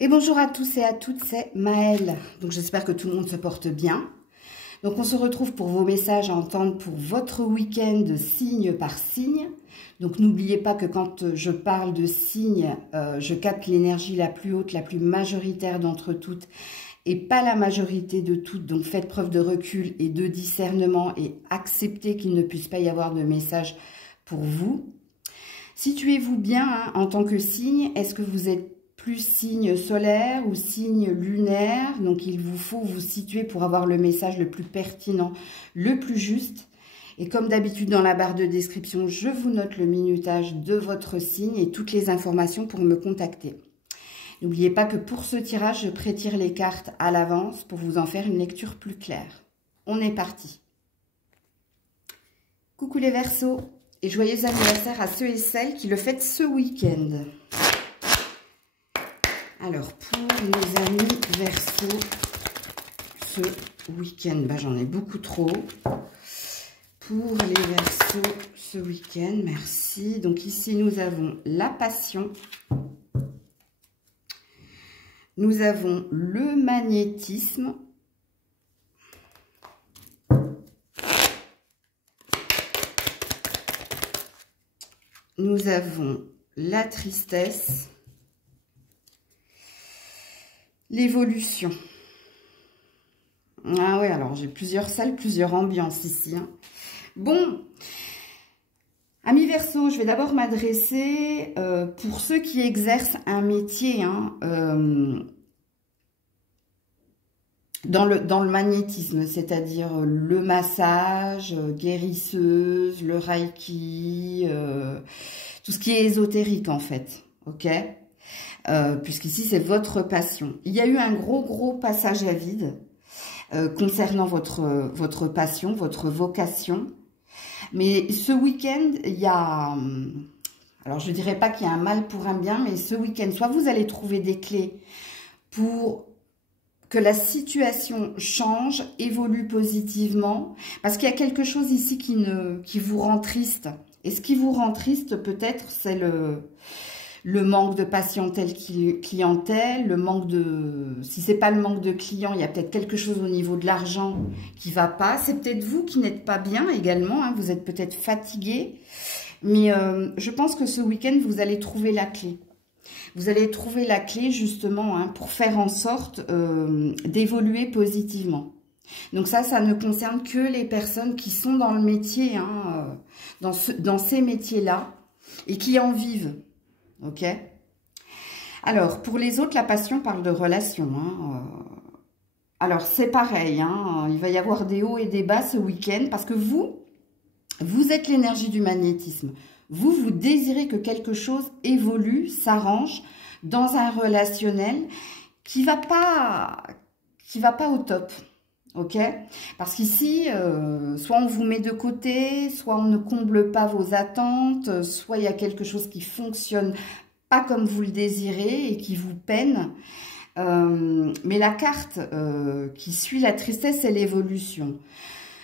Et bonjour à tous et à toutes, c'est Maëlle. Donc j'espère que tout le monde se porte bien. Donc on se retrouve pour vos messages à entendre pour votre week-end signe par signe. Donc n'oubliez pas que quand je parle de signes, je capte l'énergie la plus haute, la plus majoritaire d'entre toutes et pas la majorité de toutes. Donc faites preuve de recul et de discernement et acceptez qu'il ne puisse pas y avoir de message pour vous. Situez-vous bien en tant que signe. Est-ce que vous êtes plus signe solaire ou signe lunaire? Donc il vous faut vous situer pour avoir le message le plus pertinent, le plus juste. Et comme d'habitude dans la barre de description, je vous note le minutage de votre signe et toutes les informations pour me contacter. N'oubliez pas que pour ce tirage, je prétire les cartes à l'avance pour vous en faire une lecture plus claire. On est parti. Coucou les Verseaux et joyeux anniversaire à ceux et celles qui le fêtent ce week-end. Alors, pour les amis Verseaux, ce week-end, j'en ai beaucoup trop. Pour les Verseaux, ce week-end, merci. Donc ici, nous avons la passion. Nous avons le magnétisme. Nous avons la tristesse. L'évolution. Ah ouais, alors j'ai plusieurs salles, plusieurs ambiances ici. Hein. Bon, amis Verseaux, je vais d'abord m'adresser pour ceux qui exercent un métier dans le magnétisme, c'est-à-dire le massage, guérisseuse, le reiki, tout ce qui est ésotérique en fait, ok ? Puisqu'ici c'est votre passion. Il y a eu un gros passage à vide concernant votre passion, votre vocation. Mais ce week-end, il y a... Alors je ne dirais pas qu'il y a un mal pour un bien, mais ce week-end, soit vous allez trouver des clés pour que la situation change, évolue positivement, parce qu'il y a quelque chose ici qui vous rend triste. Et ce qui vous rend triste, peut-être, c'est le manque de clientèle, le manque de... Si c'est pas le manque de clients, il y a peut-être quelque chose au niveau de l'argent qui va pas. C'est peut-être vous qui n'êtes pas bien également, hein, vous êtes peut-être fatigué. Mais je pense que ce week-end, vous allez trouver la clé. Vous allez trouver la clé justement pour faire en sorte d'évoluer positivement. Donc ça ne concerne que les personnes qui sont dans le métier, dans ces métiers-là et qui en vivent. Ok. Alors, pour les autres, la passion parle de relations. Alors, c'est pareil. Il va y avoir des hauts et des bas ce week-end parce que vous êtes l'énergie du magnétisme. Vous désirez que quelque chose évolue, s'arrange dans un relationnel qui va pas au top. Ok, parce qu'ici, soit on vous met de côté, soit on ne comble pas vos attentes, soit il y a quelque chose qui fonctionne pas comme vous le désirez et qui vous peine. Mais la carte qui suit la tristesse, c'est l'évolution.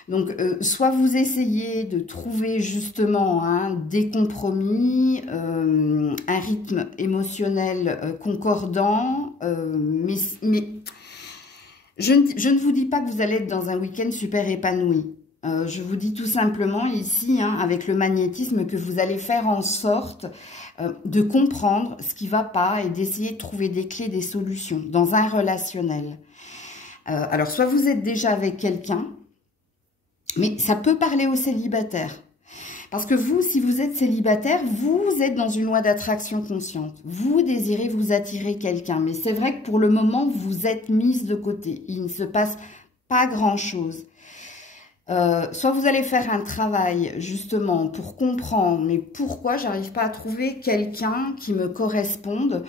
Donc, soit vous essayez de trouver justement des compromis, un rythme émotionnel concordant, mais je ne vous dis pas que vous allez être dans un week-end super épanoui. Je vous dis tout simplement ici, avec le magnétisme, que vous allez faire en sorte de comprendre ce qui ne va pas et d'essayer de trouver des clés, des solutions dans un relationnel. Alors, soit vous êtes déjà avec quelqu'un, mais ça peut parler aux célibataires. Parce que vous, si vous êtes célibataire, vous êtes dans une loi d'attraction consciente. Vous désirez vous attirer quelqu'un. Mais c'est vrai que pour le moment, vous êtes mise de côté. Il ne se passe pas grand-chose. Soit vous allez faire un travail, justement, pour comprendre, mais pourquoi j'arrive pas à trouver quelqu'un qui me corresponde.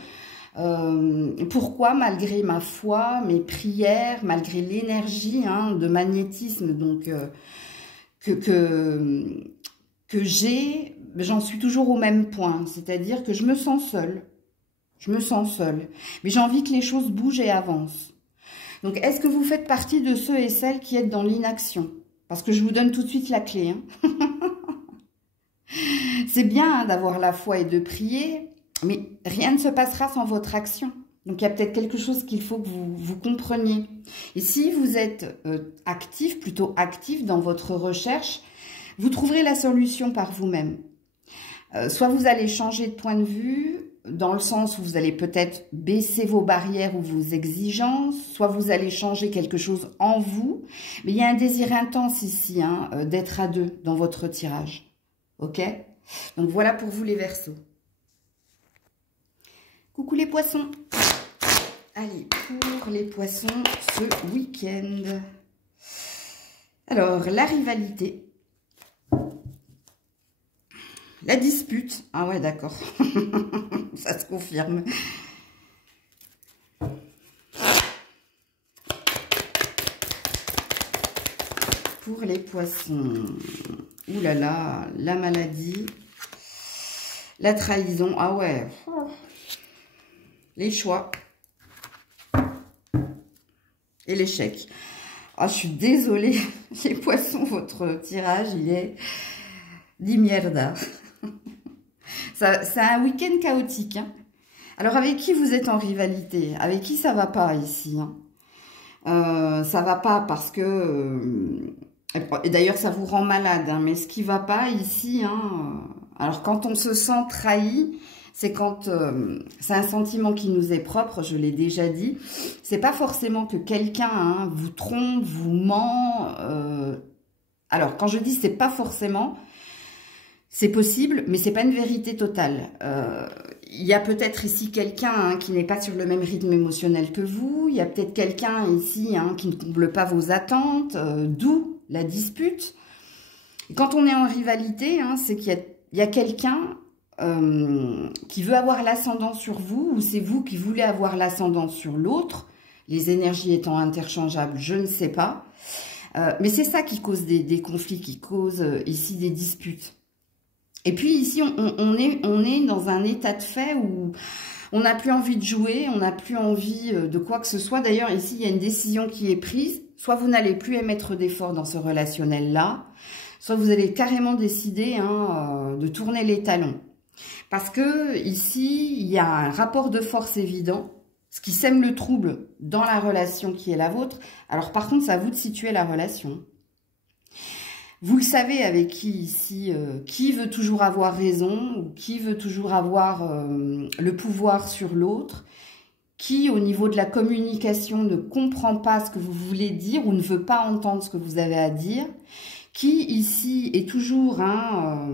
Pourquoi, malgré ma foi, mes prières, malgré l'énergie de magnétisme, donc que j'ai, j'en suis toujours au même point, c'est-à-dire que je me sens seule. Je me sens seule. Mais j'ai envie que les choses bougent et avancent. Donc, est-ce que vous faites partie de ceux et celles qui êtes dans l'inaction? Parce que je vous donne tout de suite la clé. C'est bien d'avoir la foi et de prier, mais rien ne se passera sans votre action. Donc, il y a peut-être quelque chose qu'il faut que vous compreniez. Et si vous êtes actif, plutôt actif dans votre recherche, vous trouverez la solution par vous-même. Soit vous allez changer de point de vue, dans le sens où vous allez peut-être baisser vos barrières ou vos exigences, soit vous allez changer quelque chose en vous. Mais il y a un désir intense ici, hein, d'être à deux dans votre tirage. Ok? Donc voilà pour vous les Verseaux. Coucou les poissons. Allez, pour les poissons ce week-end. Alors, la rivalité. La dispute. Ah ouais, d'accord. Ça se confirme. Pour les poissons. Ouh là là, la maladie. La trahison. Ah ouais. Les choix. Et l'échec. Ah, je suis désolée. Les poissons, votre tirage, il est di mierda. C'est un week-end chaotique. Hein. Alors, avec qui vous êtes en rivalité? Avec qui ça va pas ici? Hein, ça va pas parce que... et d'ailleurs, ça vous rend malade. Hein, mais ce qui va pas ici... Hein, alors, quand on se sent trahi, c'est quand... c'est un sentiment qui nous est propre, je l'ai déjà dit. C'est pas forcément que quelqu'un hein, vous trompe, vous ment. Alors, quand je dis c'est pas forcément... C'est possible, mais c'est pas une vérité totale. Il y a peut-être ici quelqu'un hein, qui n'est pas sur le même rythme émotionnel que vous. Il y a peut-être quelqu'un ici hein, qui ne comble pas vos attentes, d'où la dispute. Et quand on est en rivalité, hein, c'est qu'il y a quelqu'un qui veut avoir l'ascendant sur vous, ou c'est vous qui voulez avoir l'ascendant sur l'autre. Les énergies étant interchangeables, je ne sais pas. Mais c'est ça qui cause des conflits, qui cause ici des disputes. Et puis ici, on est dans un état de fait où on n'a plus envie de jouer, on n'a plus envie de quoi que ce soit. D'ailleurs, ici, il y a une décision qui est prise. Soit vous n'allez plus émettre d'efforts dans ce relationnel-là, soit vous allez carrément décider hein, de tourner les talons. Parce que ici, il y a un rapport de force évident, ce qui sème le trouble dans la relation qui est la vôtre. Alors par contre, c'est à vous de situer la relation. Vous le savez avec qui ici, qui veut toujours avoir raison, ou qui veut toujours avoir le pouvoir sur l'autre, qui au niveau de la communication ne comprend pas ce que vous voulez dire ou ne veut pas entendre ce que vous avez à dire, qui ici est toujours, hein,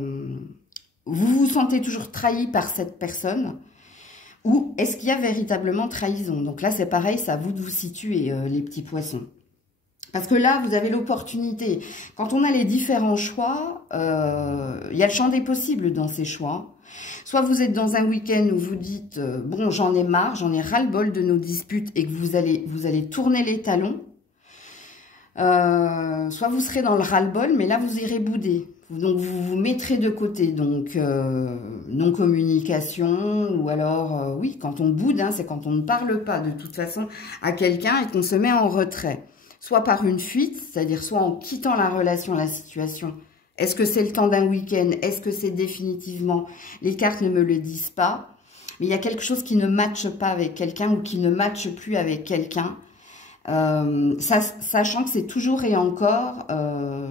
vous vous sentez toujours trahi par cette personne, ou est-ce qu'il y a véritablement trahison? Donc là c'est pareil, c'est à vous de vous situer les petits poissons. Parce que là, vous avez l'opportunité. Quand on a les différents choix, il y a le champ des possibles dans ces choix. Soit vous êtes dans un week-end où vous dites « Bon, j'en ai marre, j'en ai ras-le-bol de nos disputes » et que vous allez tourner les talons. Soit vous serez dans le ras-le-bol, mais là, vous irez bouder. Donc, vous vous mettrez de côté. Donc, non-communication ou alors, oui, quand on boude, hein, c'est quand on ne parle pas de toute façon à quelqu'un et qu'on se met en retrait. Soit par une fuite, c'est-à-dire soit en quittant la relation, la situation. Est-ce que c'est le temps d'un week-end? Est-ce que c'est définitivement? Les cartes ne me le disent pas. Mais il y a quelque chose qui ne matche pas avec quelqu'un ou qui ne matche plus avec quelqu'un. Sachant que c'est toujours et encore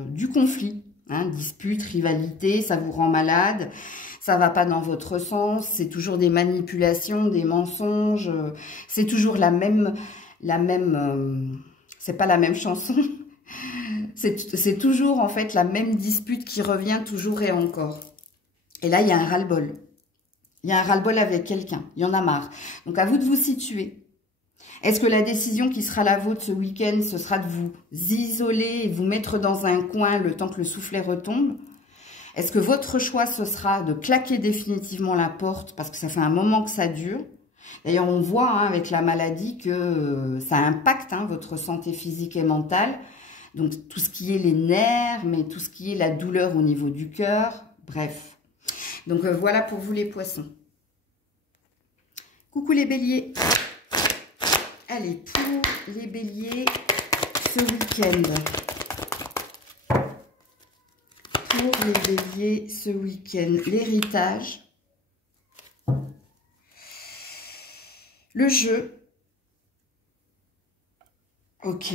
du conflit. Hein, dispute, rivalité, ça vous rend malade. Ça va pas dans votre sens. C'est toujours des manipulations, des mensonges. C'est toujours la même c'est pas la même chanson, c'est toujours en fait la même dispute qui revient toujours et encore. Et là, il y a un ras-le-bol. Il y a un ras-le-bol avec quelqu'un, il y en a marre. Donc à vous de vous situer. Est-ce que la décision qui sera la vôtre ce week-end, ce sera de vous isoler et vous mettre dans un coin le temps que le soufflet retombe? Est-ce que votre choix, ce sera de claquer définitivement la porte parce que ça fait un moment que ça dure? D'ailleurs, on voit hein, avec la maladie que ça impacte hein, votre santé physique et mentale. Donc, tout ce qui est les nerfs, mais tout ce qui est la douleur au niveau du cœur. Bref. Donc, voilà pour vous les poissons. Coucou les béliers. Allez, pour les béliers, ce week-end. Pour les béliers, ce week-end. L'héritage. Le jeu. Ok.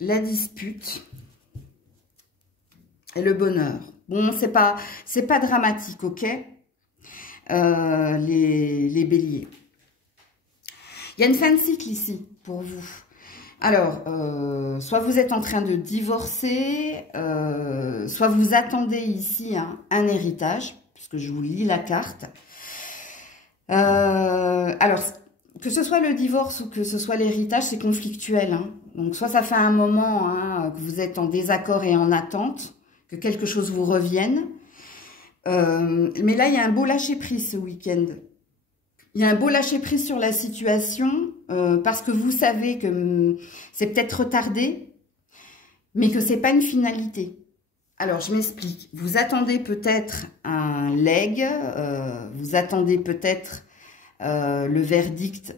La dispute. Et le bonheur. Bon, c'est pas dramatique, ok, les béliers. Il y a une fin de cycle ici, pour vous. Alors, soit vous êtes en train de divorcer, soit vous attendez ici un héritage, puisque je vous lis la carte. Alors, que ce soit le divorce ou que ce soit l'héritage, c'est conflictuel. Hein. Donc, soit ça fait un moment que vous êtes en désaccord et en attente, que quelque chose vous revienne. Mais là, il y a un beau lâcher-prise ce week-end. Il y a un beau lâcher-prise sur la situation parce que vous savez que c'est peut-être retardé, mais que c'est pas une finalité. Alors, je m'explique. Vous attendez peut-être un leg, vous attendez peut-être le verdict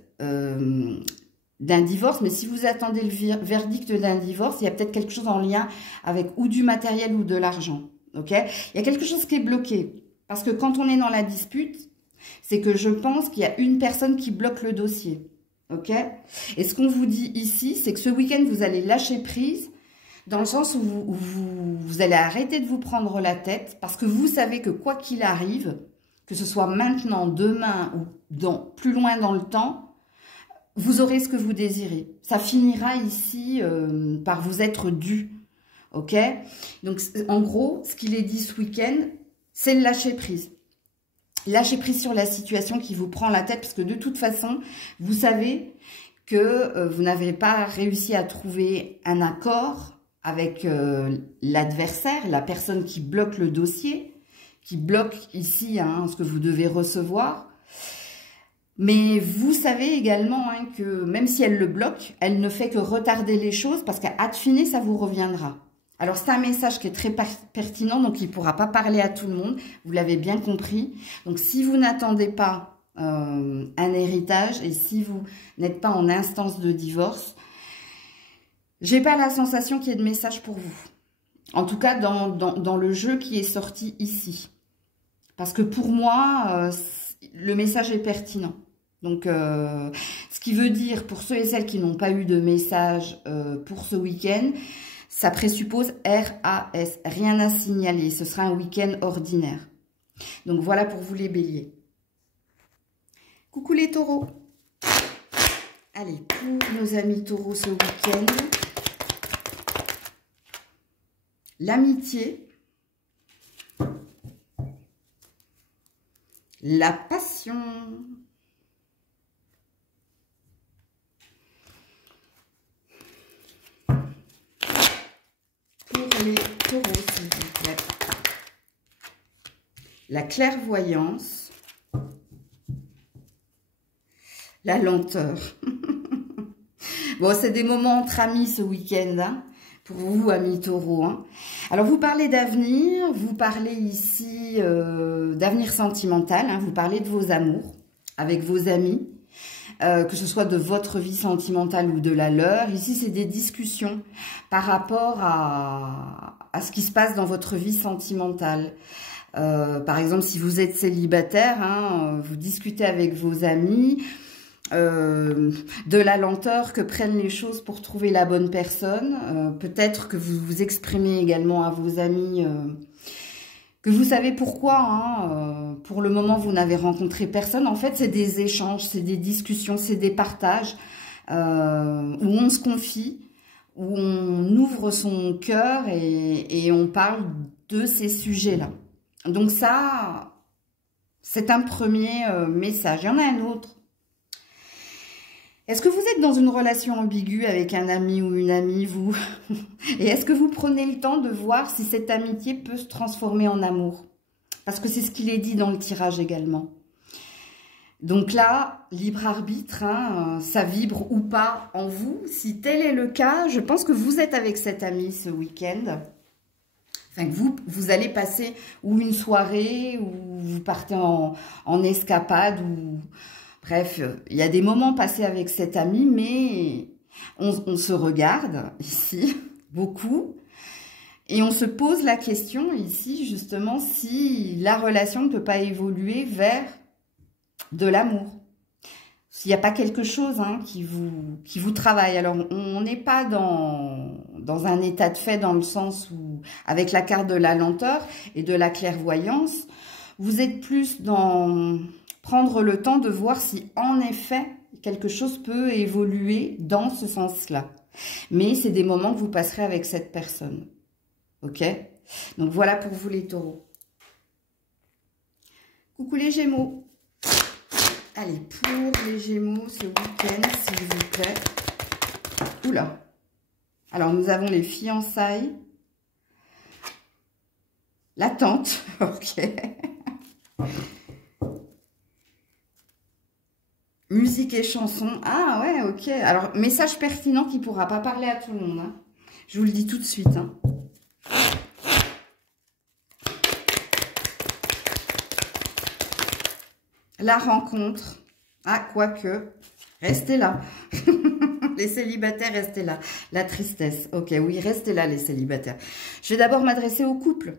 d'un divorce, mais si vous attendez le verdict d'un divorce, il y a peut-être quelque chose en lien avec ou du matériel ou de l'argent. Ok, il y a quelque chose qui est bloqué. Parce que quand on est dans la dispute, c'est que je pense qu'il y a une personne qui bloque le dossier. Ok, et ce qu'on vous dit ici, c'est que ce week-end, vous allez lâcher prise dans le sens où vous allez arrêter de vous prendre la tête parce que vous savez que quoi qu'il arrive, que ce soit maintenant, demain ou plus loin dans le temps, vous aurez ce que vous désirez. Ça finira ici par vous être dû. Ok? Donc, en gros, ce qu'il est dit ce week-end, c'est le lâcher prise. Lâcher prise sur la situation qui vous prend la tête, parce que de toute façon, vous savez que vous n'avez pas réussi à trouver un accord avec l'adversaire, la personne qui bloque le dossier, qui bloque ici ce que vous devez recevoir. Mais vous savez également que même si elle le bloque, elle ne fait que retarder les choses parce qu'à fine, ça vous reviendra. Alors, c'est un message qui est très pertinent, donc il ne pourra pas parler à tout le monde. Vous l'avez bien compris. Donc, si vous n'attendez pas un héritage et si vous n'êtes pas en instance de divorce, j'ai pas la sensation qu'il y ait de message pour vous. En tout cas, dans le jeu qui est sorti ici. Parce que pour moi, le message est pertinent. Donc, ce qui veut dire, pour ceux et celles qui n'ont pas eu de message pour ce week-end, ça présuppose RAS, rien à signaler. Ce sera un week-end ordinaire. Donc, voilà pour vous les béliers. Coucou les taureaux. Allez, pour nos amis taureaux ce week-end, l'amitié, la passion, pour les taureaux, s'il vous plaît, la clairvoyance, la lenteur. Bon, c'est des moments entre amis ce week-end, pour vous, amis taureaux. Alors, vous parlez d'avenir, vous parlez ici d'avenir sentimental, vous parlez de vos amours avec vos amis, que ce soit de votre vie sentimentale ou de la leur. Ici, c'est des discussions par rapport à ce qui se passe dans votre vie sentimentale. Par exemple, si vous êtes célibataire, vous discutez avec vos amis, de la lenteur que prennent les choses pour trouver la bonne personne. Peut-être que vous vous exprimez également à vos amis que vous savez pourquoi. Pour le moment, vous n'avez rencontré personne. En fait, c'est des échanges, c'est des discussions, c'est des partages où on se confie, où on ouvre son cœur et on parle de ces sujets-là. Donc ça, c'est un premier message. Il y en a un autre. Est-ce que vous êtes dans une relation ambiguë avec un ami ou une amie, vous? Et est-ce que vous prenez le temps de voir si cette amitié peut se transformer en amour? Parce que c'est ce qu'il est dit dans le tirage également. Donc là, libre arbitre, ça vibre ou pas en vous. Si tel est le cas, je pense que vous êtes avec cet ami ce week-end. Enfin, que vous allez passer ou une soirée, ou vous partez en escapade, ou... Bref, il y a des moments passés avec cet ami, mais on se regarde ici, beaucoup. Et on se pose la question ici, justement, si la relation ne peut pas évoluer vers de l'amour. S'il n'y a pas quelque chose hein, qui vous travaille. Alors, on n'est pas dans un état de fait dans le sens où, avec la carte de la lenteur et de la clairvoyance, vous êtes plus dans prendre le temps de voir si, en effet, quelque chose peut évoluer dans ce sens-là. Mais c'est des moments que vous passerez avec cette personne. Ok? Donc, voilà pour vous les taureaux. Coucou les Gémeaux. Allez, pour les Gémeaux, ce week-end, s'il vous plaît. Oula. Alors, nous avons les fiançailles. L'attente. Ok. Musique et chansons. Ah ouais, ok. Alors, message pertinent qui ne pourra pas parler à tout le monde. Hein. Je vous le dis tout de suite. Hein. La rencontre. Ah, quoique. Restez là. Les célibataires, restez là. La tristesse. Ok, oui, restez là, les célibataires. Je vais d'abord m'adresser au couple.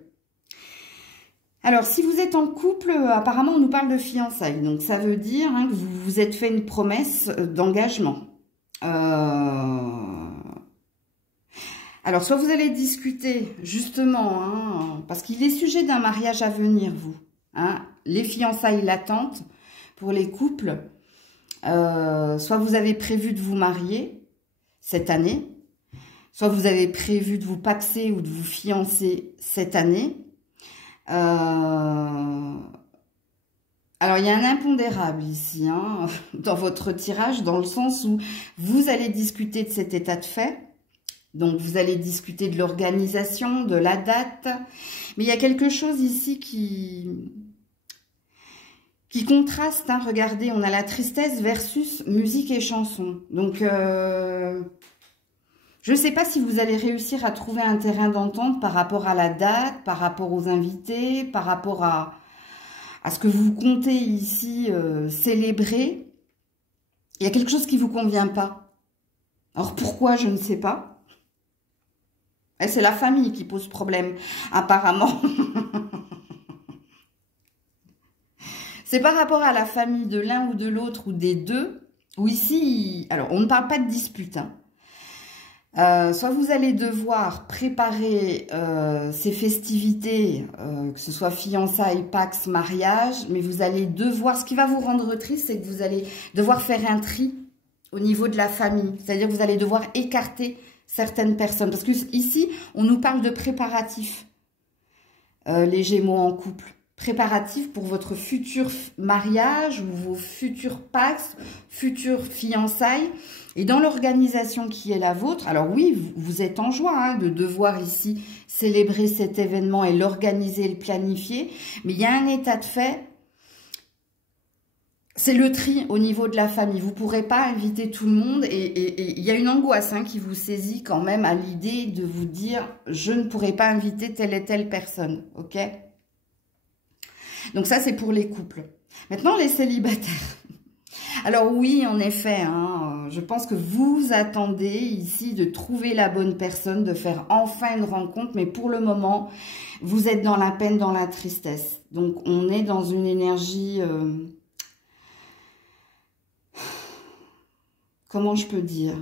Alors, si vous êtes en couple, apparemment, on nous parle de fiançailles. Donc, ça veut dire hein, que vous vous êtes fait une promesse d'engagement. Alors, soit vous allez discuter, justement, hein, parce qu'il est sujet d'un mariage à venir, vous. Hein, les fiançailles latentes pour les couples. Soit vous avez prévu de vous marier cette année, soit vous avez prévu de vous paxer ou de vous fiancer cette année. Alors, il y a un impondérable ici, hein, dans votre tirage, dans le sens où vous allez discuter de cet état de fait. Donc, vous allez discuter de l'organisation, de la date. Mais il y a quelque chose ici qui contraste. Hein. Regardez, on a la tristesse versus musique et chanson. Donc, je ne sais pas si vous allez réussir à trouver un terrain d'entente par rapport à la date, par rapport aux invités, par rapport à ce que vous comptez ici célébrer. Il y a quelque chose qui ne vous convient pas. Alors, pourquoi, je ne sais pas. C'est la famille qui pose problème, apparemment. C'est par rapport à la famille de l'un ou de l'autre ou des deux, où ici, alors on ne parle pas de dispute, hein. Soit vous allez devoir préparer ces festivités, que ce soit fiançailles, pax, mariage, mais vous allez devoir, ce qui va vous rendre triste, c'est que vous allez devoir faire un tri au niveau de la famille, c'est-à-dire que vous allez devoir écarter certaines personnes, parce que ici, on nous parle de préparatifs, les Gémeaux en couple. Préparatifs pour votre futur mariage ou vos futurs pax, futures fiançailles. Et dans l'organisation qui est la vôtre, alors oui, vous êtes en joie hein, de devoir ici célébrer cet événement et l'organiser, le planifier. Mais il y a un état de fait, c'est le tri au niveau de la famille. Vous ne pourrez pas inviter tout le monde et il y a une angoisse hein, qui vous saisit quand même à l'idée de vous dire « je ne pourrai pas inviter telle et telle personne ». Ok ? Donc ça, c'est pour les couples. Maintenant, les célibataires. Alors oui, en effet, hein, je pense que vous attendez ici de trouver la bonne personne, de faire enfin une rencontre, mais pour le moment, vous êtes dans la peine, dans la tristesse. Donc on est dans une énergie... comment je peux dire ?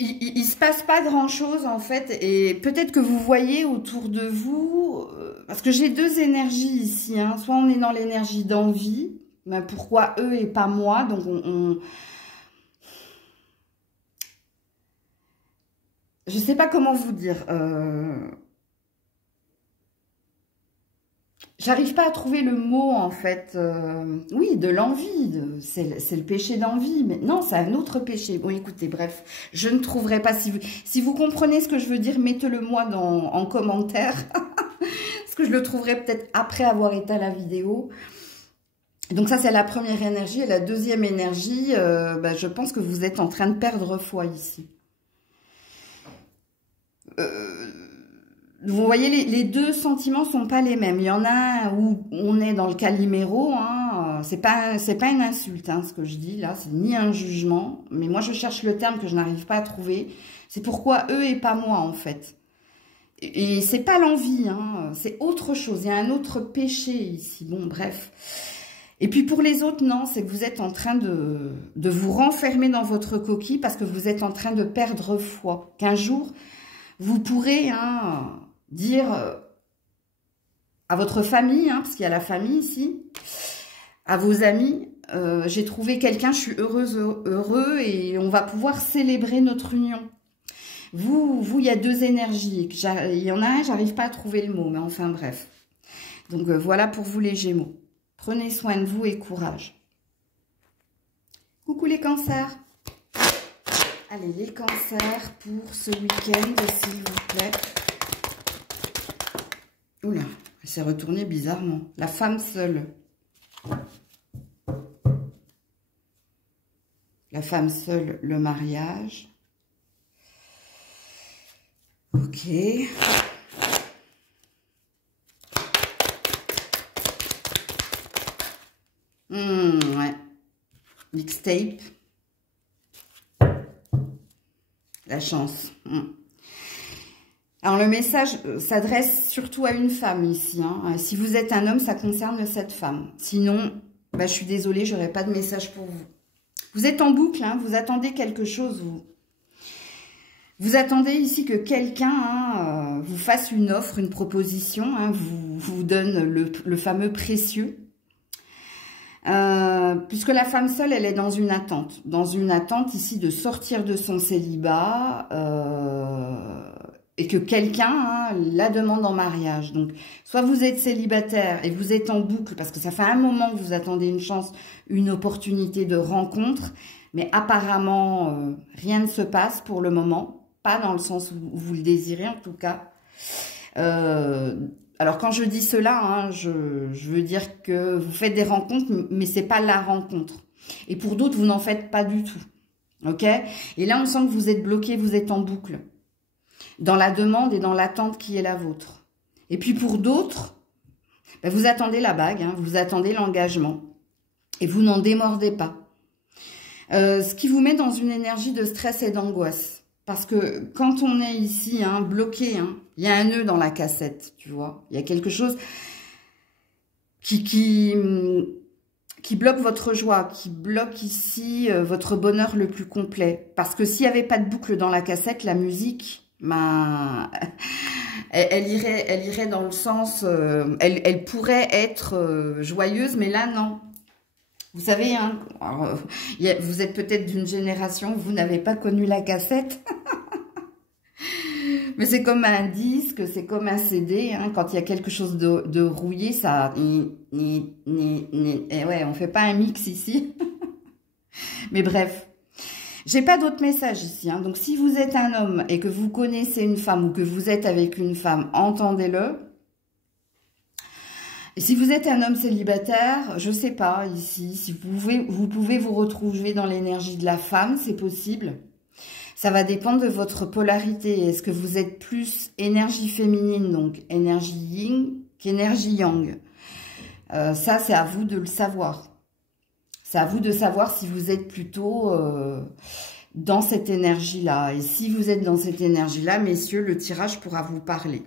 Il se passe pas grand-chose, en fait, et peut-être que vous voyez autour de vous, parce que j'ai deux énergies ici, hein, soit on est dans l'énergie d'envie, mais pourquoi eux et pas moi, donc je sais pas comment vous dire, j'arrive pas à trouver le mot, en fait. Oui, de l'envie. C'est le péché d'envie. Mais non, c'est un autre péché. Bon, écoutez, bref, je ne trouverai pas. Si vous comprenez ce que je veux dire, mettez-le moi en commentaire. Parce que je le trouverai peut-être après avoir éteint la vidéo. Donc ça, c'est la première énergie. Et la deuxième énergie, je pense que vous êtes en train de perdre foi ici. Vous voyez, les deux sentiments sont pas les mêmes. Il y en a un où on est dans le caliméro, hein, c'est pas une insulte, hein, ce que je dis là, c'est ni un jugement, mais moi je cherche le terme que je n'arrive pas à trouver. C'est pourquoi eux et pas moi en fait. Et c'est pas l'envie, hein, c'est autre chose. Il y a un autre péché ici. Bon, bref. Et puis pour les autres, non, c'est que vous êtes en train de vous renfermer dans votre coquille parce que vous êtes en train de perdre foi. Qu'un jour, vous pourrez dire à votre famille, parce qu'il y a la famille ici, à vos amis, j'ai trouvé quelqu'un, je suis heureuse, heureux et on va pouvoir célébrer notre union. Vous, il y a deux énergies. Il y en a un, j'arrive pas à trouver le mot, mais enfin bref. Donc voilà pour vous les Gémeaux. Prenez soin de vous et courage. Coucou les cancers. Allez, les cancers pour ce week-end, s'il vous plaît. Oula, elle s'est retournée bizarrement. La femme seule. La femme seule, le mariage. Ok. Ouais. Mixtape. La chance. Alors, le message s'adresse surtout à une femme ici. Hein. Si vous êtes un homme, ça concerne cette femme. Sinon, bah, je suis désolée, je n'aurai pas de message pour vous. Vous êtes en boucle, hein, vous attendez quelque chose. Vous attendez ici que quelqu'un vous fasse une offre, une proposition, vous donne le fameux précieux. Puisque la femme seule, elle est dans une attente ici de sortir de son célibat et que quelqu'un la demande en mariage. Donc, soit vous êtes célibataire et vous êtes en boucle parce que ça fait un moment que vous attendez une chance, une opportunité de rencontre, mais apparemment, rien ne se passe pour le moment, pas dans le sens où vous le désirez en tout cas. Alors, quand je dis cela, je veux dire que vous faites des rencontres, mais c'est pas la rencontre. Et pour d'autres, vous n'en faites pas du tout. Ok? Et là, on sent que vous êtes bloqué, vous êtes en boucle. Dans la demande et dans l'attente qui est la vôtre. Et puis pour d'autres, ben vous attendez la bague, vous attendez l'engagement. Et vous n'en démordez pas. Ce qui vous met dans une énergie de stress et d'angoisse. Parce que quand on est ici, bloqué, il y a un nœud dans la cassette, tu vois. Il y a quelque chose qui bloque votre joie, qui bloque ici votre bonheur le plus complet. Parce que s'il n'y avait pas de boucle dans la cassette, la musique, elle irait dans le sens, elle pourrait être joyeuse, mais là, non. Vous savez, alors, vous êtes peut-être d'une génération où vous n'avez pas connu la cassette. Mais c'est comme un disque, c'est comme un CD. Quand il y a quelque chose de rouillé, ça... Et ouais, on fait pas un mix ici. Mais bref. J'ai pas d'autres messages ici. Donc, si vous êtes un homme et que vous connaissez une femme ou que vous êtes avec une femme, entendez-le. Et si vous êtes un homme célibataire, je sais pas, ici, si vous pouvez vous retrouver dans l'énergie de la femme, c'est possible. Ça va dépendre de votre polarité. Est-ce que vous êtes plus énergie féminine, donc énergie yin, qu'énergie yang? Ça, c'est à vous de le savoir. C'est à vous de savoir si vous êtes plutôt dans cette énergie-là. Et si vous êtes dans cette énergie-là, messieurs, le tirage pourra vous parler.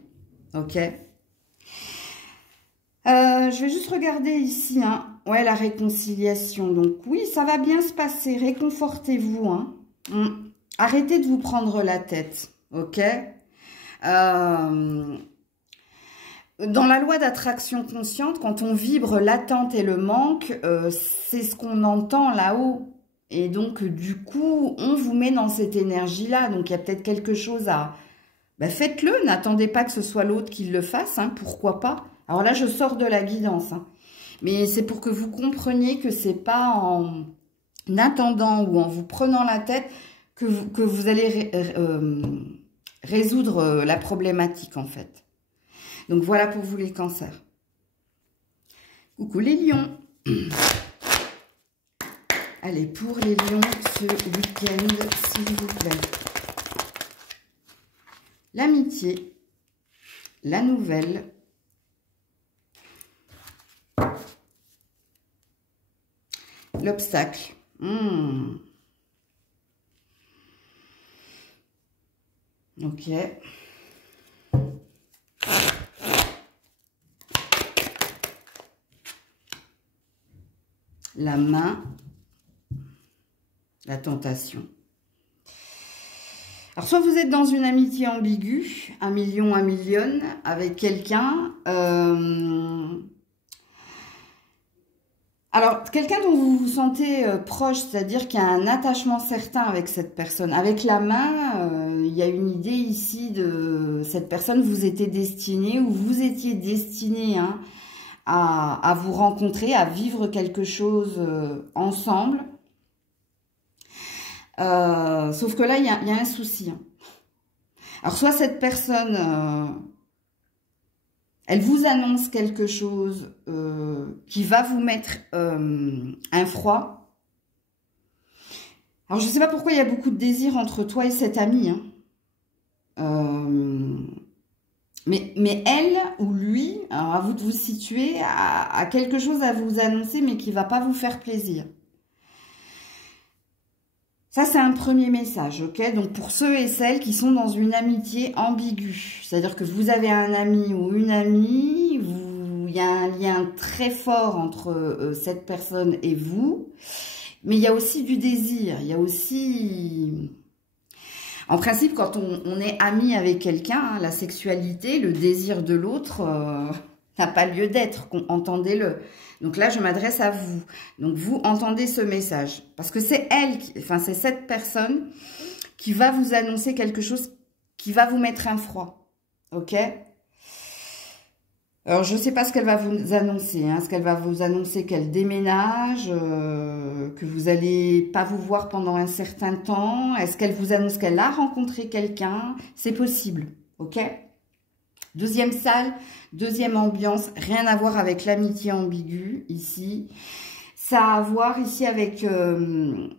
Ok? Je vais juste regarder ici, ouais, la réconciliation. Donc, oui, ça va bien se passer. Réconfortez-vous, Arrêtez de vous prendre la tête, ok? Dans la loi d'attraction consciente, quand on vibre l'attente et le manque, c'est ce qu'on entend là-haut. Et donc, du coup, on vous met dans cette énergie-là. Donc, il y a peut-être quelque chose à... Ben, faites-le, n'attendez pas que ce soit l'autre qui le fasse, pourquoi pas? Alors là, je sors de la guidance, mais c'est pour que vous compreniez que c'est pas en attendant ou en vous prenant la tête que vous allez résoudre la problématique, en fait. Donc, voilà pour vous les cancers. Coucou les lions. Allez, pour les lions, ce week-end, s'il vous plaît. L'amitié, la nouvelle, L'obstacle. Ok. La main. La tentation. Alors, soit vous êtes dans une amitié ambiguë, 1 million, 1 million, avec quelqu'un. Alors, quelqu'un dont vous vous sentez proche, c'est-à-dire qu'il y a un attachement certain avec cette personne. Avec la main, il y a une idée ici de cette personne vous était destinée ou vous étiez destiné hein, à vous rencontrer, à vivre quelque chose ensemble. Sauf que là, il y a un souci. Hein. Alors, soit cette personne, elle vous annonce quelque chose qui va vous mettre un froid. Alors, je ne sais pas pourquoi il y a beaucoup de désir entre toi et cet ami. Hein. Mais elle ou lui, alors à vous de vous situer, a quelque chose à vous annoncer, mais qui ne va pas vous faire plaisir. Ça, c'est un premier message, ok? Donc, pour ceux et celles qui sont dans une amitié ambiguë, c'est-à-dire que vous avez un ami ou une amie, il y a un lien très fort entre cette personne et vous, mais il y a aussi du désir, il y a aussi... En principe, quand on est ami avec quelqu'un, hein, la sexualité, le désir de l'autre n'a pas lieu d'être, entendez-le. Donc là, je m'adresse à vous. Donc vous entendez ce message. Parce que c'est elle, c'est cette personne qui va vous annoncer quelque chose qui va vous mettre un froid. Ok? Alors, je ne sais pas ce qu'elle va vous annoncer. Hein. Est-ce qu'elle va vous annoncer qu'elle déménage, que vous n'allez pas vous voir pendant un certain temps? Est-ce qu'elle vous annonce qu'elle a rencontré quelqu'un? C'est possible. Ok? Deuxième salle, deuxième ambiance, rien à voir avec l'amitié ambiguë ici. Ça a à voir ici avec... il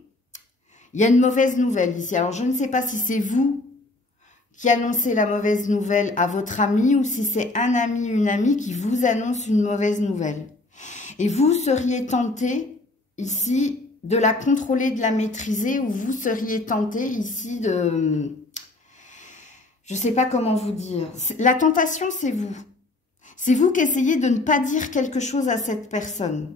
y a une mauvaise nouvelle ici. Alors, je ne sais pas si c'est vous qui annoncez la mauvaise nouvelle à votre ami ou si c'est un ami, une amie qui vous annonce une mauvaise nouvelle. Et vous seriez tenté ici de la contrôler, de la maîtriser, ou vous seriez tenté ici de... Je ne sais pas comment vous dire. La tentation, c'est vous. C'est vous qui essayez de ne pas dire quelque chose à cette personne.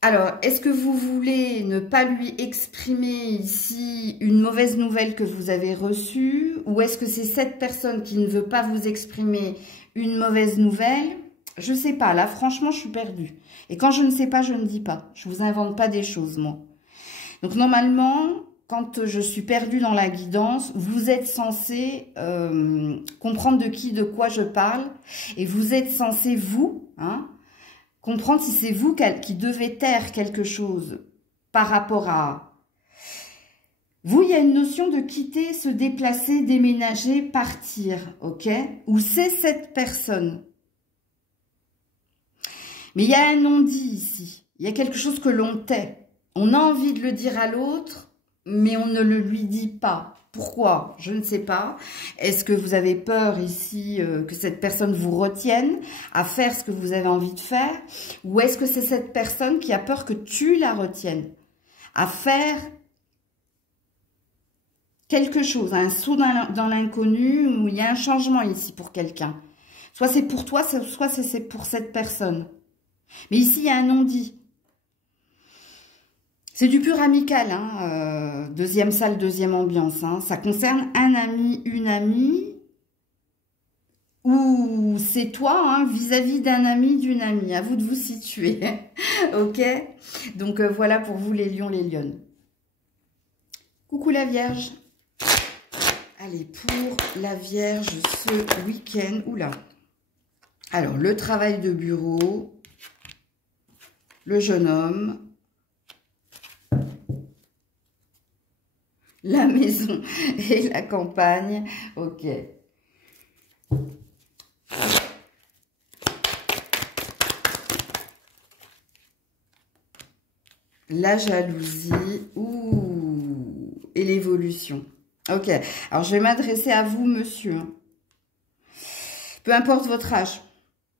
Alors, est-ce que vous voulez ne pas lui exprimer ici une mauvaise nouvelle que vous avez reçue? Ou est-ce que c'est cette personne qui ne veut pas vous exprimer une mauvaise nouvelle? Je ne sais pas. Là, franchement, je suis perdue. Et quand je ne sais pas, je ne dis pas. Je ne vous invente pas des choses, moi. Donc, normalement... Quand je suis perdue dans la guidance, vous êtes censé comprendre de qui, de quoi je parle. Et vous êtes censé, vous, hein, comprendre si c'est vous qui devez taire quelque chose par rapport à... Vous, il y a une notion de quitter, se déplacer, déménager, partir, ok? Ou c'est cette personne. Mais il y a un non-dit ici. Il y a quelque chose que l'on tait. On a envie de le dire à l'autre, mais on ne le lui dit pas. Pourquoi? Je ne sais pas. Est-ce que vous avez peur ici que cette personne vous retienne à faire ce que vous avez envie de faire? Ou est-ce que c'est cette personne qui a peur que tu la retiennes à faire quelque chose, un saut dans l'inconnu, où il y a un changement ici pour quelqu'un? Soit c'est pour toi, soit c'est pour cette personne. Mais ici, il y a un non-dit. C'est du pur amical, hein, deuxième salle, deuxième ambiance. Hein. Ça concerne un ami, une amie, ou c'est toi hein, vis-à-vis d'un ami, d'une amie. À vous de vous situer. Ok? Donc voilà pour vous les lions, les lionnes. Coucou la Vierge. Allez, pour la Vierge ce week-end. Oula. Alors, le travail de bureau, le jeune homme, la maison et la campagne. Ok. La jalousie. Ouh. Et l'évolution. Ok. Alors, je vais m'adresser à vous, monsieur. Peu importe votre âge.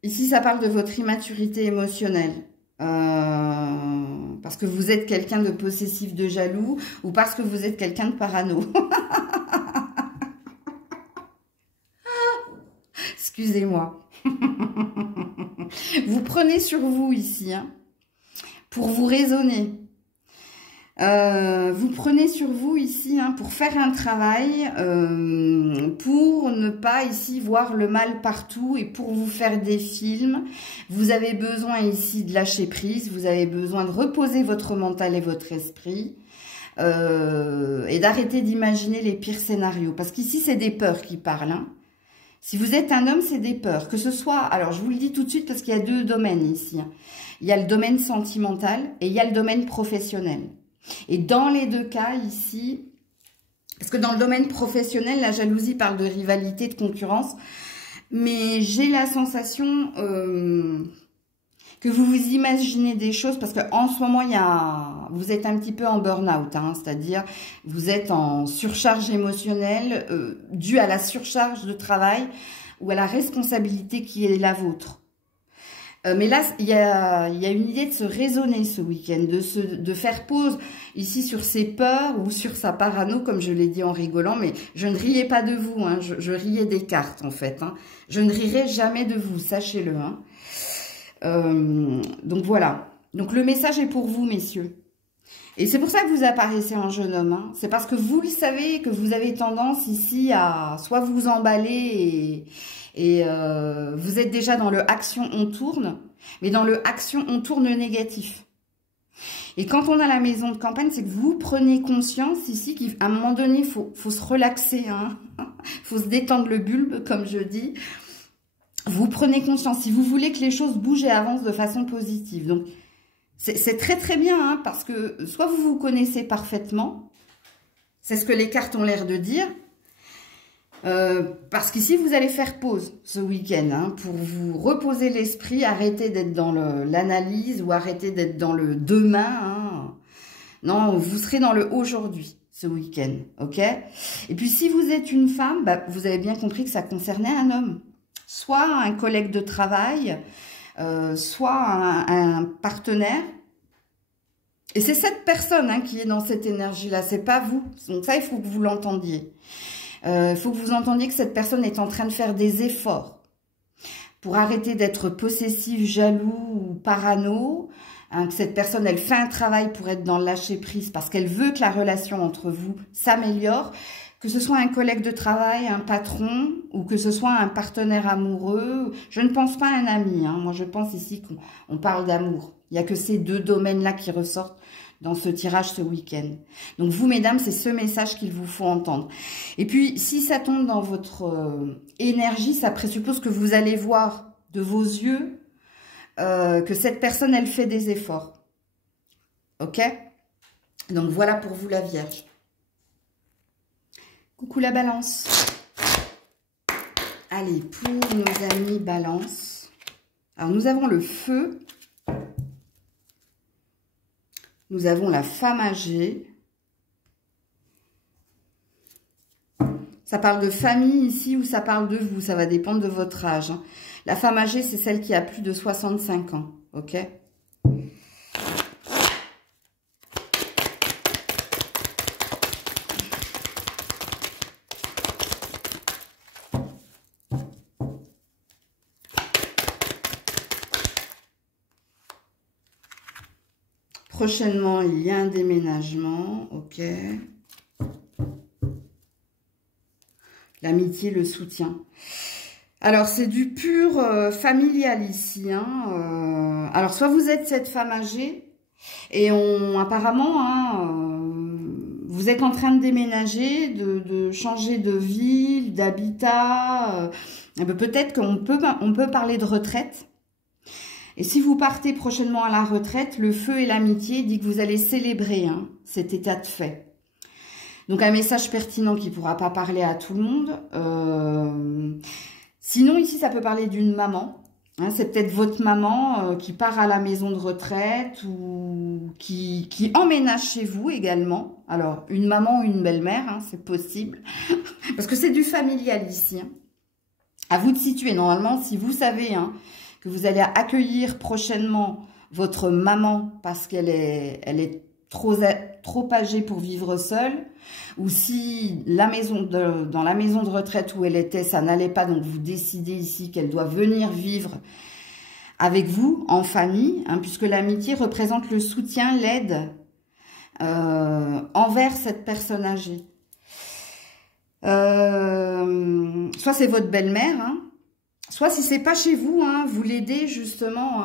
Ici, ça parle de votre immaturité émotionnelle. Parce que vous êtes quelqu'un de possessif, de jaloux, ou parce que vous êtes quelqu'un de parano. Excusez-moi. Vous prenez sur vous ici, hein, pour vous raisonner. Vous prenez sur vous ici, hein, pour faire un travail, pour ne pas ici voir le mal partout et pour vous faire des films. Vous avez besoin ici de lâcher prise, vous avez besoin de reposer votre mental et votre esprit et d'arrêter d'imaginer les pires scénarios. Parce qu'ici, c'est des peurs qui parlent, hein. Si vous êtes un homme, c'est des peurs. Que ce soit, alors je vous le dis tout de suite parce qu'il y a deux domaines ici, hein. Il y a le domaine sentimental et il y a le domaine professionnel. Et dans les deux cas ici, parce que dans le domaine professionnel, la jalousie parle de rivalité, de concurrence, mais j'ai la sensation que vous vous imaginez des choses, parce qu'en ce moment, vous êtes un petit peu en burn-out, hein, c'est-à-dire vous êtes en surcharge émotionnelle due à la surcharge de travail ou à la responsabilité qui est la vôtre. Mais là, il y a une idée de se raisonner ce week-end, de faire pause ici sur ses peurs ou sur sa parano, comme je l'ai dit en rigolant, mais je ne riais pas de vous, hein, je riais des cartes en fait. Hein. Je ne rirai jamais de vous, sachez-le. Hein. Donc voilà, donc le message est pour vous, messieurs. Et c'est pour ça que vous apparaissez en jeune homme. Hein. C'est parce que vous le savez que vous avez tendance ici à soit vous emballer et vous êtes déjà dans le action on tourne, mais dans le action on tourne négatif. Et quand on a la maison de campagne, c'est que vous prenez conscience ici qu'à un moment donné, il faut se relaxer, hein. Faut se détendre le bulbe, comme je dis. Vous prenez conscience, si vous voulez que les choses bougent et avancent de façon positive. Donc, c'est très très bien, hein, parce que soit vous vous connaissez parfaitement, c'est ce que les cartes ont l'air de dire, parce qu'ici vous allez faire pause ce week-end, hein, pour vous reposer l'esprit, arrêter d'être dans l'analyse ou arrêter d'être dans le demain. Hein. Non, vous serez dans le aujourd'hui ce week-end, ok? Et puis si vous êtes une femme, bah, vous avez bien compris que ça concernait un homme, soit un collègue de travail, soit un partenaire. Et c'est cette personne, hein, qui est dans cette énergie-là, c'est pas vous. Donc ça, il faut que vous l'entendiez. Il faut que vous entendiez que cette personne est en train de faire des efforts pour arrêter d'être possessif, jaloux ou parano. Hein, que cette personne, elle fait un travail pour être dans le lâcher-prise parce qu'elle veut que la relation entre vous s'améliore. Que ce soit un collègue de travail, un patron, ou que ce soit un partenaire amoureux. Je ne pense pas à un ami. Hein. Moi, je pense ici qu'on parle d'amour. Il n'y a que ces deux domaines-là qui ressortent dans ce tirage ce week-end. Donc vous, mesdames, c'est ce message qu'il vous faut entendre. Et puis, si ça tombe dans votre énergie, ça présuppose que vous allez voir de vos yeux que cette personne, elle fait des efforts. Ok? Donc voilà pour vous, la Vierge. Coucou la Balance. Allez, pour nos amis Balance. Alors, nous avons le feu. Nous avons la femme âgée. Ça parle de famille ici ou ça parle de vous. Ça va dépendre de votre âge. Hein. La femme âgée, c'est celle qui a plus de 65 ans. Ok ? Prochainement, il y a un déménagement, ok. L'amitié, le soutien. Alors, c'est du pur familial ici. Hein, alors, soit vous êtes cette femme âgée, et apparemment, hein, vous êtes en train de déménager, de changer de ville, d'habitat. Peut-être qu'on peut parler de retraite. Et si vous partez prochainement à la retraite, le feu et l'amitié dit que vous allez célébrer, hein, cet état de fait. Donc un message pertinent qui ne pourra pas parler à tout le monde. Sinon ici ça peut parler d'une maman. Hein, c'est peut-être votre maman qui part à la maison de retraite ou qui emménage chez vous également. Alors une maman ou une belle-mère, hein, c'est possible. Parce que c'est du familial ici. Hein. À vous de situer. Normalement, si vous savez... Hein, que vous allez accueillir prochainement votre maman parce qu'elle est trop âgée pour vivre seule, ou si dans la maison de retraite où elle était, ça n'allait pas, donc vous décidez ici qu'elle doit venir vivre avec vous, en famille, hein, puisque l'amitié représente le soutien, l'aide envers cette personne âgée. Soit c'est votre belle-mère, hein, soit si c'est pas chez vous, hein, vous l'aidez justement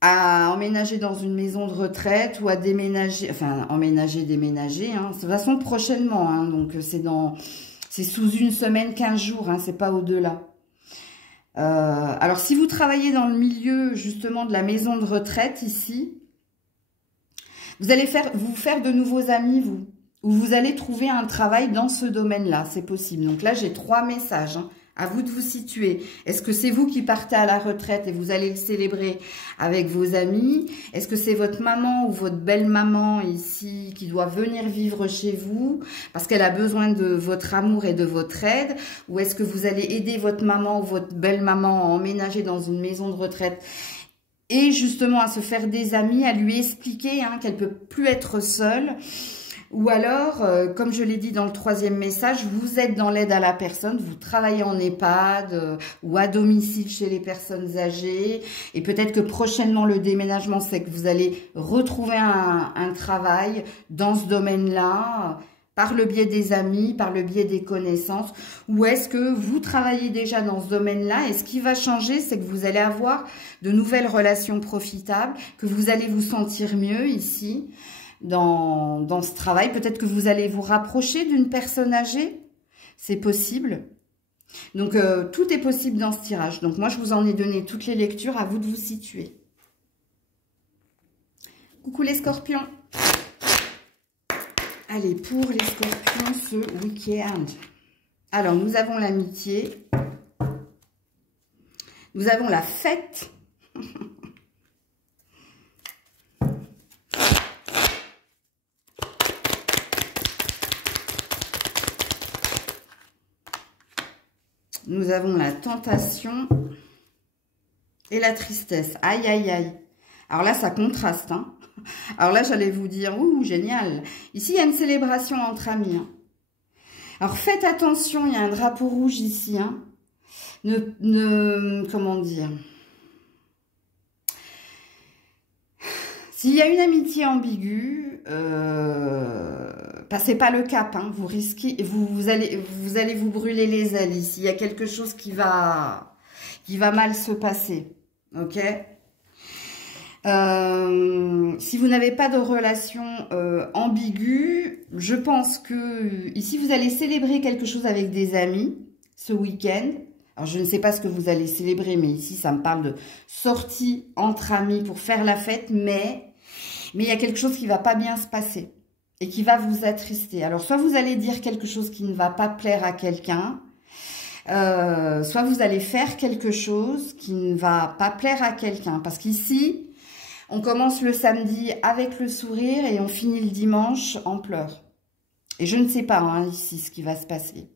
à emménager dans une maison de retraite ou à déménager, enfin emménager, déménager, hein, de toute façon prochainement, hein, donc c'est sous une semaine, 15 jours, hein, c'est pas au-delà. Alors, si vous travaillez dans le milieu, justement, de la maison de retraite, ici, vous allez vous faire de nouveaux amis, vous. Ou vous allez trouver un travail dans ce domaine-là, c'est possible. Donc là, j'ai 3 messages, hein. À vous de vous situer. Est-ce que c'est vous qui partez à la retraite et vous allez le célébrer avec vos amis? Est-ce que c'est votre maman ou votre belle-maman ici qui doit venir vivre chez vous parce qu'elle a besoin de votre amour et de votre aide? Ou est-ce que vous allez aider votre maman ou votre belle-maman à emménager dans une maison de retraite et justement à se faire des amis, à lui expliquer hein, qu'elle peut plus être seule? Ou alors, comme je l'ai dit dans le 3e message, vous êtes dans l'aide à la personne, vous travaillez en EHPAD ou à domicile chez les personnes âgées. Et peut-être que prochainement, le déménagement, c'est que vous allez retrouver un travail dans ce domaine-là, par le biais des amis, par le biais des connaissances. Ou est-ce que vous travaillez déjà dans ce domaine-là? Et ce qui va changer, c'est que vous allez avoir de nouvelles relations profitables, que vous allez vous sentir mieux ici. Dans ce travail, peut-être que vous allez vous rapprocher d'une personne âgée, c'est possible. Donc, tout est possible dans ce tirage. Donc, moi, je vous en ai donné toutes les lectures, à vous de vous situer. Coucou les scorpions. Allez, pour les scorpions, ce week-end. Alors, nous avons l'amitié. Nous avons la fête. Nous avons la tentation et la tristesse. Aïe, aïe, aïe. Alors là, ça contraste. Hein. Alors là, j'allais vous dire, ouh, génial. Ici, il y a une célébration entre amis. Hein. Alors, faites attention, il y a un drapeau rouge ici. Hein. Comment dire? S'il y a une amitié ambiguë, passez pas le cap, hein, vous risquez, vous allez vous brûler les ailes ici. Il y a quelque chose qui va mal se passer, ok? Si vous n'avez pas de relation ambiguë, je pense que ici vous allez célébrer quelque chose avec des amis ce week-end. Alors je ne sais pas ce que vous allez célébrer, mais ici ça me parle de sortie entre amis pour faire la fête, mais il y a quelque chose qui va pas bien se passer et qui va vous attrister. Alors, soit vous allez dire quelque chose qui ne va pas plaire à quelqu'un, soit vous allez faire quelque chose qui ne va pas plaire à quelqu'un. Parce qu'ici, on commence le samedi avec le sourire et on finit le dimanche en pleurs. Et je ne sais pas, hein, ici, ce qui va se passer.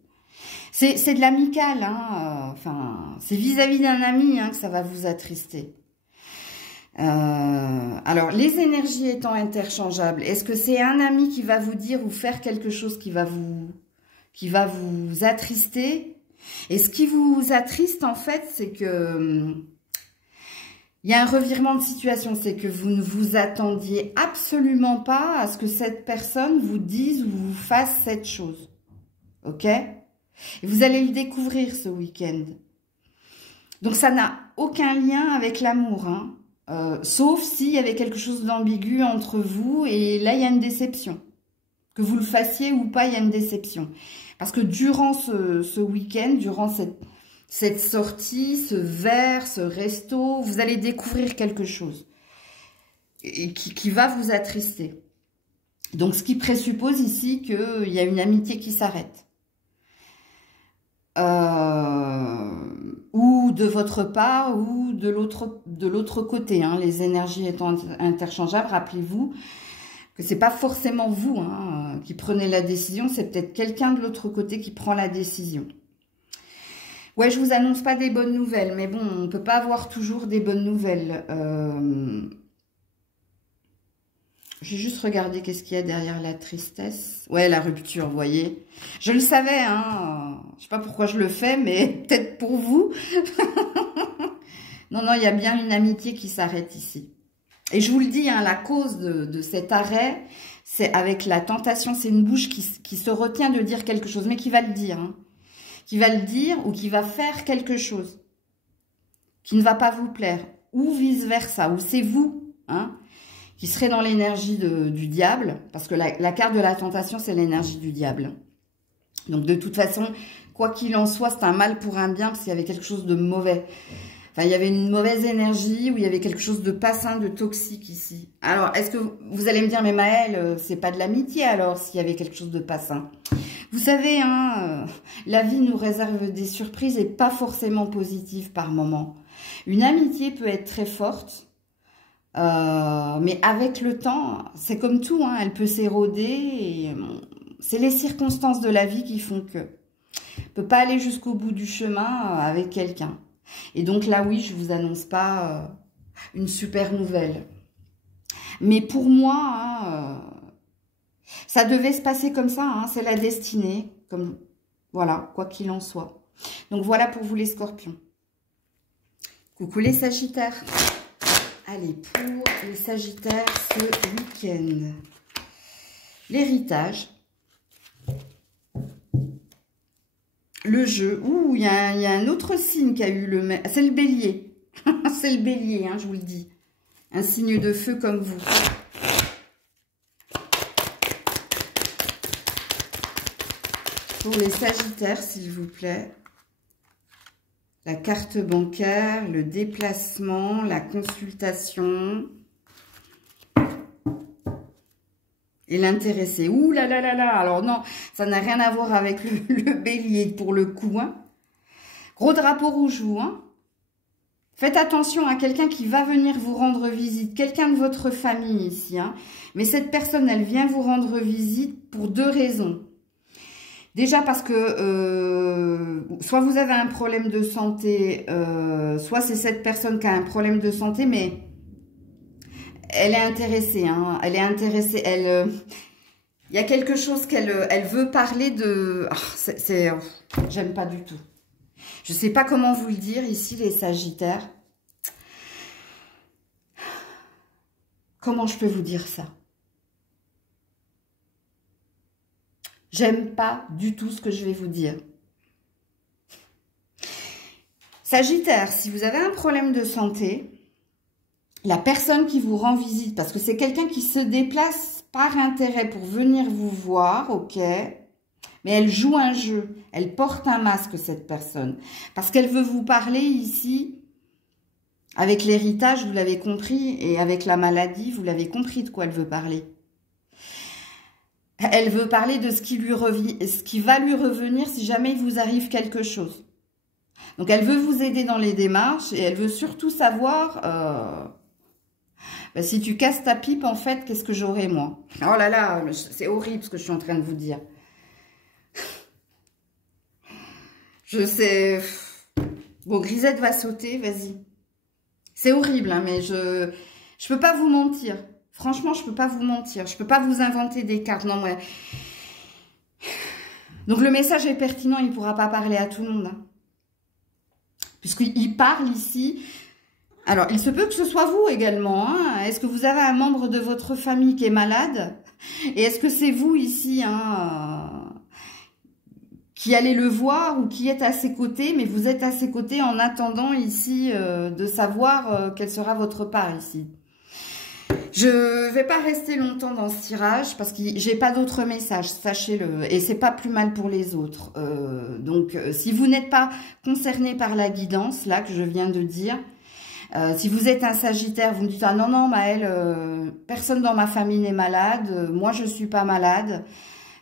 C'est de l'amical, hein, enfin, c'est vis-à-vis d'un ami hein, que ça va vous attrister. Alors, les énergies étant interchangeables, est-ce que c'est un ami qui va vous dire ou faire quelque chose qui va vous attrister? Et ce qui vous attriste, en fait, c'est que il y a un revirement de situation. C'est que vous ne vous attendiez absolument pas à ce que cette personne vous dise ou vous fasse cette chose. Ok? Et vous allez le découvrir ce week-end. Donc, ça n'a aucun lien avec l'amour, hein. Sauf s'il y avait quelque chose d'ambigu entre vous et là, il y a une déception. Que vous le fassiez ou pas, il y a une déception. Parce que durant ce week-end, durant cette sortie, ce verre, ce resto, vous allez découvrir quelque chose et qui va vous attrister. Donc, ce qui présuppose ici qu'il y a une amitié qui s'arrête. Ou de votre part ou de l'autre côté, hein, les énergies étant interchangeables, rappelez-vous que c'est pas forcément vous hein, qui prenez la décision, c'est peut-être quelqu'un de l'autre côté qui prend la décision. Ouais, je vous annonce pas des bonnes nouvelles, mais bon, on peut pas avoir toujours des bonnes nouvelles. J'ai juste regardé qu'est-ce qu'il y a derrière la tristesse. Ouais, la rupture, vous voyez. Je le savais, hein. Je sais pas pourquoi je le fais, mais peut-être pour vous. Non, non, il y a bien une amitié qui s'arrête ici. Et je vous le dis, hein, la cause de cet arrêt, c'est avec la tentation, c'est une bouche qui se retient de dire quelque chose, mais qui va le dire. Hein. Qui va le dire ou qui va faire quelque chose qui ne va pas vous plaire. Ou vice-versa, ou c'est vous, hein, qui serez dans l'énergie du diable, parce que la carte de la tentation, c'est l'énergie du diable. Donc de toute façon, quoi qu'il en soit, c'est un mal pour un bien, parce qu'il y avait quelque chose de mauvais. Enfin, il y avait une mauvaise énergie, ou il y avait quelque chose de pas sain, de toxique ici. Alors, est-ce que vous allez me dire, mais Maëlle, c'est pas de l'amitié alors, s'il y avait quelque chose de pas sain? Vous savez, hein, la vie nous réserve des surprises et pas forcément positives par moment. Une amitié peut être très forte, mais avec le temps, c'est comme tout, hein, elle peut s'éroder. C'est les circonstances de la vie qui font que. On ne peut pas aller jusqu'au bout du chemin avec quelqu'un. Et donc là, oui, je ne vous annonce pas une super nouvelle. Mais pour moi, hein, ça devait se passer comme ça. Hein, c'est la destinée. Comme, voilà, quoi qu'il en soit. Donc voilà pour vous les scorpions. Coucou les sagittaires. Allez, pour les sagittaires ce week-end. L'héritage. Le jeu. Ouh, il y a un autre signe qui a eu le même. C'est le bélier. C'est le bélier, hein, je vous le dis. Un signe de feu comme vous. Pour les sagittaires, s'il vous plaît. La carte bancaire, le déplacement, la consultation. Et l'intéressé. Ouh là là là là. Alors non, ça n'a rien à voir avec le bélier pour le coup. Hein. Gros drapeau rouge, vous. Hein. Faites attention à quelqu'un qui va venir vous rendre visite. Quelqu'un de votre famille ici. Hein. Mais cette personne, elle vient vous rendre visite pour deux raisons. Déjà parce que soit vous avez un problème de santé, soit c'est cette personne qui a un problème de santé, mais... Elle est intéressée, hein. Elle est intéressée. Il y a quelque chose elle veut parler de... Oh, j'aime pas du tout. Je sais pas comment vous le dire ici, les sagittaires. Comment je peux vous dire ça? J'aime pas du tout ce que je vais vous dire. Sagittaire, si vous avez un problème de santé... La personne qui vous rend visite, parce que c'est quelqu'un qui se déplace par intérêt pour venir vous voir, ok, mais elle joue un jeu, elle porte un masque, cette personne, parce qu'elle veut vous parler ici, avec l'héritage, vous l'avez compris, et avec la maladie, vous l'avez compris de quoi elle veut parler. Elle veut parler de ce qui va lui revenir si jamais il vous arrive quelque chose. Donc elle veut vous aider dans les démarches, et elle veut surtout savoir... Ben, si tu casses ta pipe, en fait, qu'est-ce que j'aurai, moi? Oh là là, c'est horrible ce que je suis en train de vous dire. Je sais... Bon, Grisette va sauter, vas-y. C'est horrible, hein, mais je peux pas vous mentir. Franchement, je peux pas vous mentir. Je peux pas vous inventer des cartes. Non, ouais. Donc, le message est pertinent, il pourra pas parler à tout le monde. Hein. Puisqu'il parle ici... Alors, il se peut que ce soit vous également. Hein. Est-ce que vous avez un membre de votre famille qui est malade? Et est-ce que c'est vous ici qui allez le voir ou qui êtes à ses côtés? Mais vous êtes à ses côtés en attendant ici de savoir quelle sera votre part ici. Je vais pas rester longtemps dans ce tirage parce que j'ai pas d'autres messages, sachez-le. Et c'est pas plus mal pour les autres. Donc, si vous n'êtes pas concerné par la guidance, là, que je viens de dire... si vous êtes un sagittaire, vous me dites « Ah non, non, Maëlle, personne dans ma famille n'est malade, moi je suis pas malade. »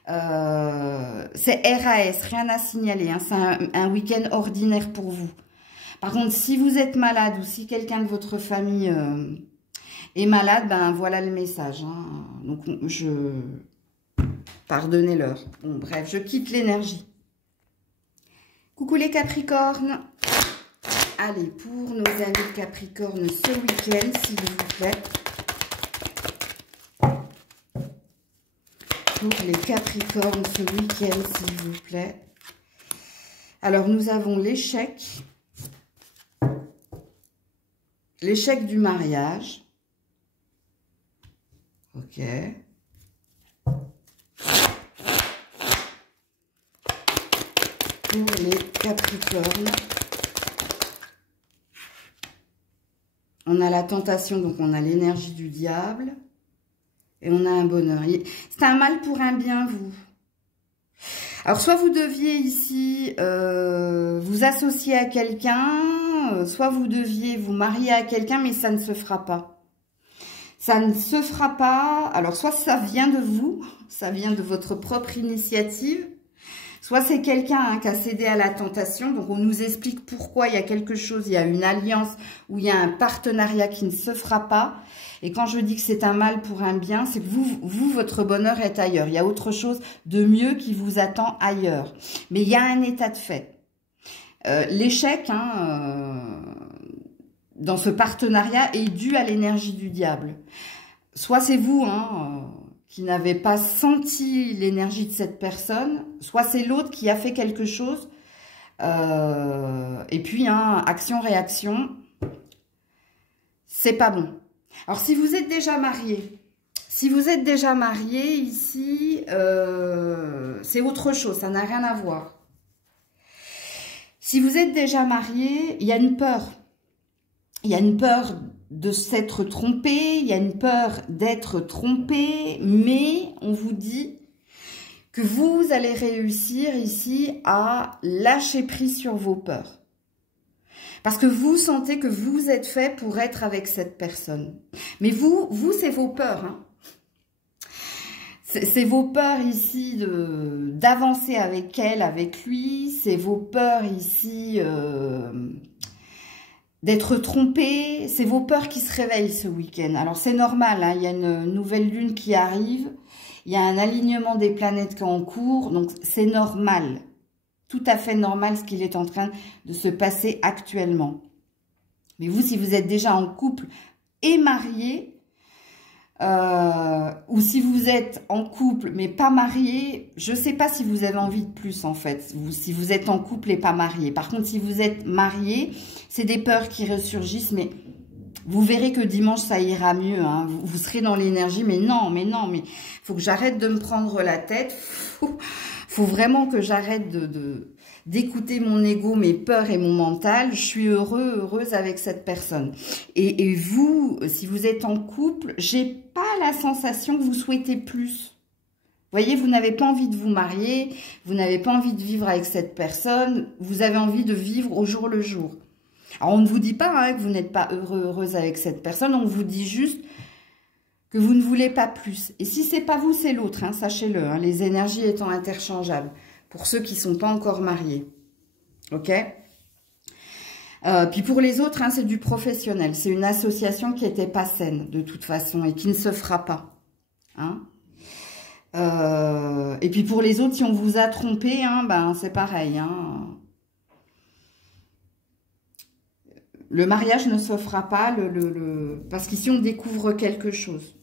C'est RAS, rien à signaler, hein, c'est un week-end ordinaire pour vous. Par contre, si vous êtes malade ou si quelqu'un de votre famille est malade, ben voilà le message. Hein. Donc, pardonnez-leur. Bon, bref, je quitte l'énergie. Coucou les Capricornes. Allez, pour nos amis Capricornes ce week-end, s'il vous plaît. Pour les Capricornes ce week-end, s'il vous plaît. Alors, nous avons l'échec. L'échec du mariage. Ok. Pour les Capricornes. On a la tentation, donc on a l'énergie du diable. Et on a un bonheur. C'est un mal pour un bien, vous. Alors, soit vous deviez ici vous associer à quelqu'un, soit vous deviez vous marier à quelqu'un, mais ça ne se fera pas. Ça ne se fera pas. Alors, soit ça vient de vous, ça vient de votre propre initiative, soit c'est quelqu'un qui a cédé à la tentation. Donc, on nous explique pourquoi il y a quelque chose, il y a une alliance ou il y a un partenariat qui ne se fera pas. Et quand je dis que c'est un mal pour un bien, c'est que vous, votre bonheur est ailleurs. Il y a autre chose de mieux qui vous attend ailleurs. Mais il y a un état de fait. L'échec dans ce partenariat est dû à l'énergie du diable. Soit c'est vous qui n'avez pas senti l'énergie de cette personne, soit c'est l'autre qui a fait quelque chose. Et puis, action-réaction, c'est pas bon. Alors, si vous êtes déjà marié, ici, c'est autre chose, ça n'a rien à voir. Si vous êtes déjà marié, il y a une peur. Il y a une peur de s'être trompé, il y a une peur d'être trompé, mais on vous dit que vous allez réussir ici à lâcher prise sur vos peurs. Parce que vous sentez que vous êtes fait pour être avec cette personne. Mais vous c'est vos peurs. C'est vos peurs ici d'avancer avec elle, avec lui. C'est vos peurs ici d'être trompé. C'est vos peurs qui se réveillent ce week-end. Alors c'est normal, il y a une nouvelle lune qui arrive. Il y a un alignement des planètes qui est en cours. Donc c'est normal. Tout à fait normal ce qu'il est en train de se passer actuellement. Mais vous, si vous êtes déjà en couple et marié, ou si vous êtes en couple mais pas marié, je ne sais pas si vous avez envie de plus en fait, si vous êtes en couple et pas marié. Par contre, si vous êtes marié, c'est des peurs qui ressurgissent, mais vous verrez que dimanche, ça ira mieux. Vous serez dans l'énergie, mais non, mais faut que j'arrête de me prendre la tête. Faut vraiment que j'arrête d'écouter mon ego, mes peurs et mon mental. Je suis heureuse avec cette personne. Et vous, si vous êtes en couple, j'ai pas la sensation que vous souhaitez plus. Vous voyez, vous n'avez pas envie de vous marier, vous n'avez pas envie de vivre avec cette personne, vous avez envie de vivre au jour le jour. Alors, on ne vous dit pas que vous n'êtes pas heureuse avec cette personne, on vous dit juste que vous ne voulez pas plus. Et si c'est pas vous, c'est l'autre, sachez-le, les énergies étant interchangeables, pour ceux qui ne sont pas encore mariés. Ok ? Puis pour les autres, c'est du professionnel. C'est une association qui n'était pas saine, de toute façon, et qui ne se fera pas. Et puis pour les autres, si on vous a trompé, c'est pareil. Le mariage ne se fera pas, parce qu'ici, on découvre quelque chose.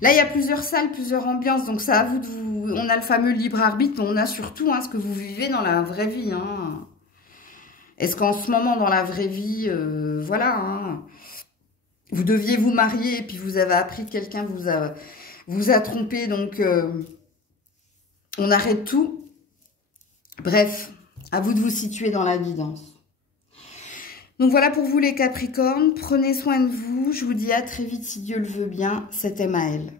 Là, il y a plusieurs salles, plusieurs ambiances, donc ça à vous de vous... On a le fameux libre arbitre, mais on a surtout ce que vous vivez dans la vraie vie. Est-ce qu'en ce moment, dans la vraie vie, vous deviez vous marier et puis vous avez appris que quelqu'un vous a trompé, donc on arrête tout. Bref, à vous de vous situer dans la guidance. Donc voilà pour vous les Capricornes, prenez soin de vous, je vous dis à très vite si Dieu le veut bien, c'était Maëlle.